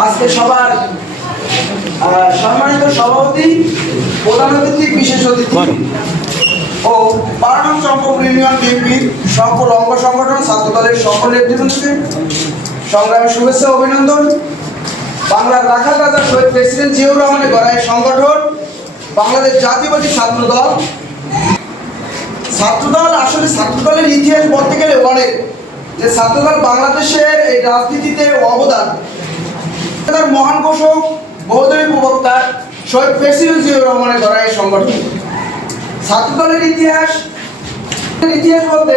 আজকে সবার সম্মানিত সভাপতি, প্রধান অতিথি, বিশেষ অতিথি ও 12 নং চম্পকপুর ইউনিয়ন বিএনপির সকল অঙ্গ সংগঠন, ছাত্র দলের সকল নেতৃবৃন্দকে সংগ্রামী শুভেচ্ছা ও অভিনন্দন। বাংলার রাখাল রাজা শহীদ প্রেসিডেন্ট জিয়াউর রহমানের গড়ায় সংগঠন বাংলাদেশ জাতীয়বাদী ছাত্র দল। ছাত্রদল আসলে ছাত্রদলের ইতিহাস বলতে গেলে অনেক, যে ছাত্রদল বাংলাদেশের এই রাজনীতিতে অবদান, তার মহান ঘোষক বহুদলীয় প্রবক্তা শহীদ প্রেসিডেন্ট জিয়াউর রহমানের গড়ায় সংগঠন। ছাত্রদলের ইতিহাস বলতে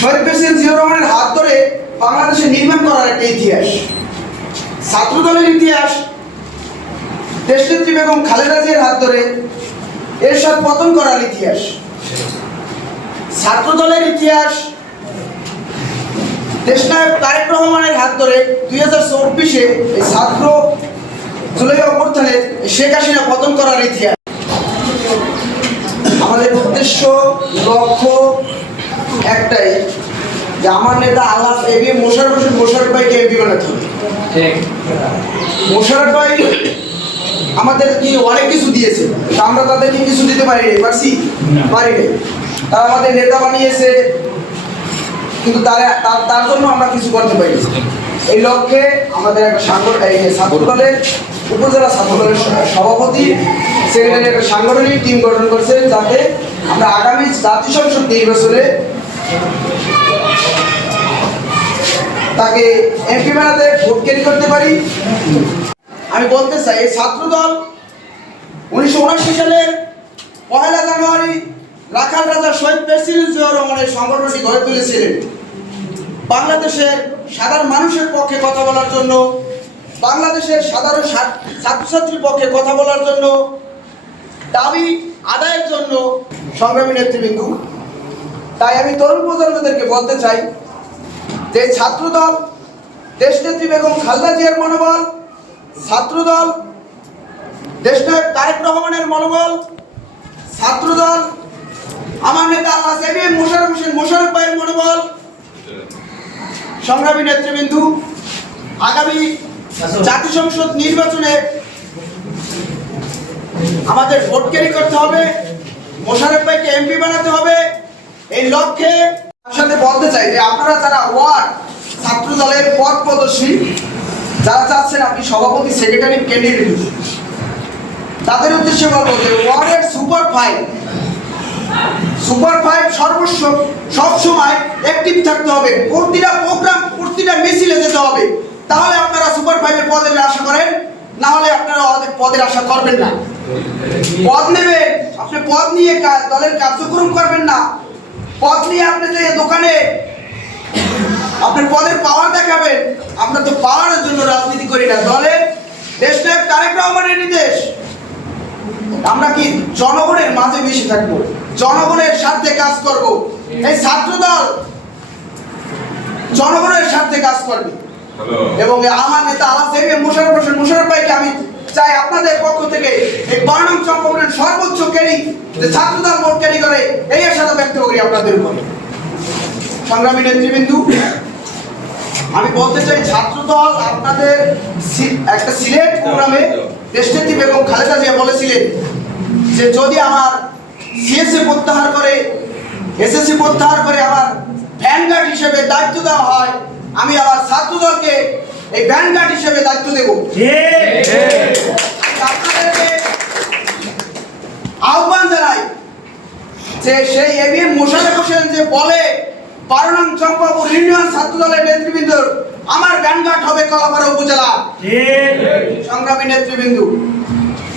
শহীদ প্রেসিডেন্ট জিয়াউর রহমানের হাত ধরে বাংলাদেশে নির্মাণ করার একটা ইতিহাস। ছাত্রদলের ইতিহাস দেশনেত্রী বেগম খালেদা জিয়ার হাত ধরে এরশাদ পতন করার ইতিহাস। ছাত্রদলের ইতিহাস দেশনায়ক তারেক রহমানের হাত ধরে 2024-এ এই ছাত্র জুলাই অভ্যুত্থানে শেখ হাসিনা পতন করার ইতিহাস। আমাদের উদ্দেশ্য, লক্ষ্য একটাই, যে আমার নেতা আল্লাহ এবিএম মোশাররফ ভাইকে এমপি বানাতে হবে। মোশাররফ ভাই আমাদের কি অনেক কিছু দিয়েছে, আমরা তাদেরকে কিছু দিতে পারিনি, তারা আমাদের নেতা বানিয়েছে, কিন্তু তার জন্য আমরা কিছু করতে পারি। এই লক্ষ্যে আমাদের একটা ছাত্রদলের উপজেলা ছাত্রদলের সভাপতি সেক্রেটারি একটা সাংগঠনিক টিম গঠন করছে, যাতে আমরা আগামী জাতীয় সংসদ নির্বাচনে তাকে এমপি বানাতে ভোট ক্যারি করতে পারি। আমি বলতে চাই, এই ছাত্রদল 1979 সালের 1 জানুয়ারি রাখাল রাজা শহীদ প্রেসিডেন্ট জিয়াউর রহমানের সংগঠনটি গড়ে তুলেছিলেন বাংলাদেশের সাধারণ মানুষের পক্ষে কথা বলার জন্য, বাংলাদেশের সাধারণ ছাত্রছাত্রীর পক্ষে কথা বলার জন্য, দাবি আদায়ের জন্য। সংগ্রামী নেতৃবৃন্দ, তাই আমি তরুণ প্রজন্মদেরকে বলতে চাই যে ছাত্রদল দেশনেত্রী বেগম খালেদা জিয়ার মনোবল, ছাত্রদল দেশনায়ক তারেক রহমানের মনোবল, ছাত্রদল আমার নেতা আল্লাহ এবিএম মোশাররফ ভাইয়ের মনোবল। সংগ্রামী নেতৃবৃন্দ, আগামী জাতীয় সংসদ নির্বাচনে আমাদের ভোট ক্যারি করতে হবে, মোশাররফ ভাইকে এমপি বানাতে হবে। এই লক্ষ্যে সাথে বলতে চাই যে আপনারা যারা ওয়ার্ড ছাত্র দলের পদ প্রদর্শী, যারা চাচ্ছেন আপনি সভাপতি সেক্রেটারি ক্যান্ডিডেট, তাদের উদ্দেশ্যে বলবো যে ওয়ার্ডের সুপার ফাইভ সব সময় অ্যাক্টিভ থাকতে হবে, প্রতিটা প্রোগ্রাম প্রতিটা মিছিলে যেতে হবে। তাহলে আপনারা সুপার ফাইভের পদের আশা করেন, না হলে আপনারা পদের আশা করবেন না। পদ নেবেন, আপনি পদ নিয়ে দলের কার্যক্রম করবেন না। পদ নিয়ে আপনি যে দোকানে আপনার পদের পাওয়ার দেখাবেন। আমরা তো পাওয়ারের জন্য রাজনীতি করি না। দলের দেশনায়ক তারেক রহমানের নির্দেশ, আমরা কি জনগণের মাঝে মিশে থাকবো, জনগণের স্বার্থে কাজ করব। এই ছাত্রদল জনগণের স্বার্থে কাজ করবে। এবং আমার নেতা আল্লাহ এবিএম মোশাররফ ভাইকে আমি চাই আপনাদের পক্ষ থেকে এই 12 নং চম্পকপুরের সর্বোচ্চ ক্যারি যে ছাত্রদল ভোট ক্যারি করে, এই আশা ব্যক্ত করি আপনাদের উপর। সংগ্রামী নেতৃবৃন্দ, আমি বলতে চাই ছাত্রদল আপনাদের একটা সিলেট প্রোগ্রামে দেশনেত্রী বেগম খালেদা জিয়া বলেছিলেন যে যদি আমার সিএসসি প্রত্যাহার করে এসএসসি প্রত্যাহার করে আমার ভ্যানগার্ড হিসেবে দায়িত্ব দেওয়া হয়, আমি আমার ছাত্রদলকে এই ভ্যানগার্ড হিসেবে দায়িত্ব দেব। আপনাদেরকে আহ্বান জানাই যে সেই এবিএম মোশাররফ হোসেন যে বলে 12 নং চম্পকপুর ইউনিয়ন ছাত্রদলের নেতৃবৃন্দ আমার ভ্যানগার্ড হবে কলাপাড়া উপজেলা। সংগ্রামী নেতৃবৃন্দ,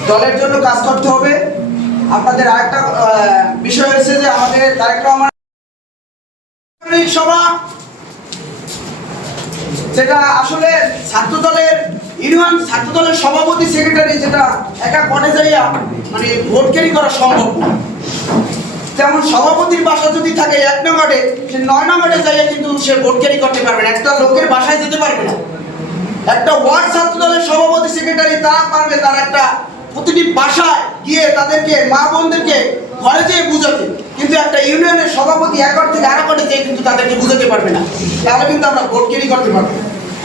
দলের জন্য কাজ করতে হবে। আপনাদের আরেকটা বিষয় হয়েছে যে আমাদের তারেক রহমান সভা, যেটা আসলে ছাত্রদলের ইউনিয়ন ছাত্রদলের সভাপতি সেক্রেটারি যেটা একা পদে যাইয়া মানে ভোট ক্যারি করা সম্ভব না। যেমন সভাপতির বাসা যদি থাকে 1 নম্বরে, সে 9 নম্বরে যাইয়া কিন্তু সে ভোট ক্যারি করতে পারবে না, একটা লোকের বাসায় যেতে পারবে না। একটা ওয়ার্ড ছাত্রদলের সভাপতি সেক্রেটারি তারা পারবে, তার একটা প্রতিটি বাসায় গিয়ে তাদেরকে মা বোনদেরকে ঘরে যেয়ে বুঝাতে, কিন্তু একটা ইউনিয়নের সভাপতি এক ঘর থেকে আরেক ঘরে যেয়ে কিন্তু তাদেরকে বুঝাতে পারবে না। তাহলে কিন্তু আমরা ভোট ক্যারি করতে পারবো।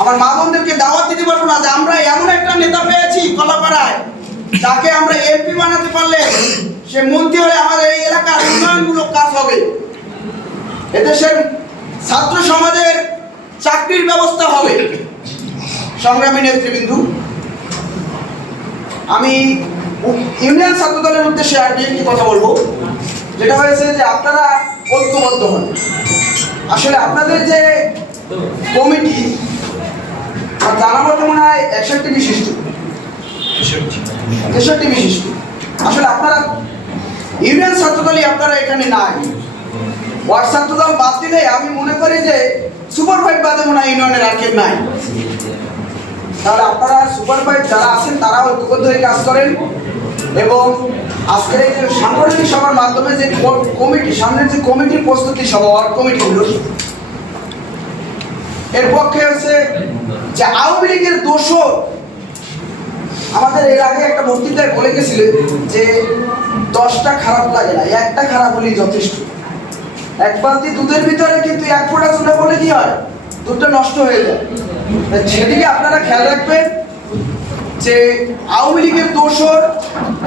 আমার মা বোনদেরকে দাওয়াত দিতে পারবো না যে আমরা এমন একটা নেতা পেয়েছি কলাপাড়ায়, যাকে আমরা এমপি বানাতে পারলে সে মন্ত্রী হলে আমাদের এই এলাকার উন্নয়নমূলক কাজ হবে, এদেশের ছাত্র সমাজের চাকরির ব্যবস্থা হবে। সংগ্রামী নেতৃবৃন্দ, আমি ইউনিয়ন ছাত্র দলের উদ্দেশ্যে আর একটি কথা বলবো, যেটা হয়েছে যে আপনারা ঐক্যবদ্ধ হন। আসলে আপনাদের যে কমিটি জানা মতো মনে হয় 61 বিশিষ্ট, 63 বিশিষ্ট। আসলে আপনারা ইউনিয়ন ছাত্র দলই আপনারা এখানে নাই। ওয়ার্ড ছাত্র দল বাদ দিলে আমি মনে করি যে সুপার ফাইভ বাদে মনে হয় ইউনিয়নের আর কেউ নাই। তাহলে আপনারা সুপার ফাইভ যারা আছেন তারা ঐক্যবদ্ধ হয়ে কাজ করেন এবং আজকের এই যে সাংগঠনিক সভার মাধ্যমে যে কমিটি, সামনের যে কমিটির প্রস্তুতি সভা, ওয়ার্ড কমিটিগুলো, এর পক্ষে হচ্ছে যে আওয়ামী লীগের দোষর আমাদের এর আগে একটা বক্তৃতায় বলে গেছিলেন যে 10টা খারাপ লাগে না, একটা খারাপ হলেই যথেষ্ট। এক বালতি দুধের ভিতরে কিন্তু 1 ফোঁটা চুনা বলে কি হয়, দুধটা নষ্ট হয়ে যায়। সেদিকে আপনারা খেয়াল রাখবেন যে আওয়ামী লীগের দোষর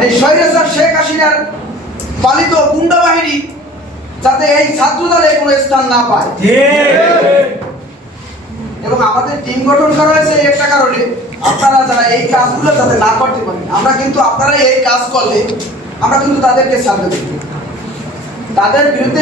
এই স্বৈরাচার শেখ হাসিনার পালিত গুন্ডা বাহিনী যাতে এই ছাত্র দলে কোনো স্থান না পায়। এবং আমাদের টিম গঠন করা হয়েছে এই একটা কারণে, আপনারা যারা এই কাজগুলো যাতে না করতে পারেন। আমরা কিন্তু আপনারা এই কাজ করলে আমরা কিন্তু তাদেরকে ছাড়তে দেব, তাদের বিরুদ্ধে